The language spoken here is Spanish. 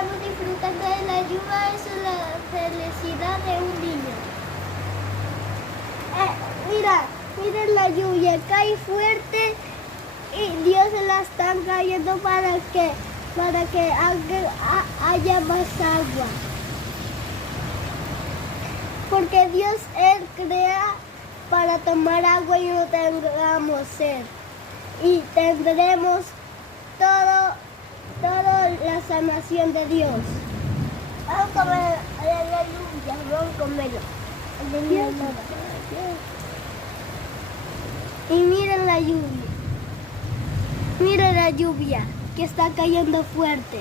estamos disfrutando de la lluvia, eso es la felicidad de un niño. Mira la lluvia, cae fuerte y Dios se la está cayendo para que haya más agua. Porque Dios, Él crea para tomar agua y no tengamos sed. Y tendremos toda la sanación de Dios. Vamos a comer la lluvia, vamos a comerlo. Y miren la lluvia. Miren la lluvia que está cayendo fuerte.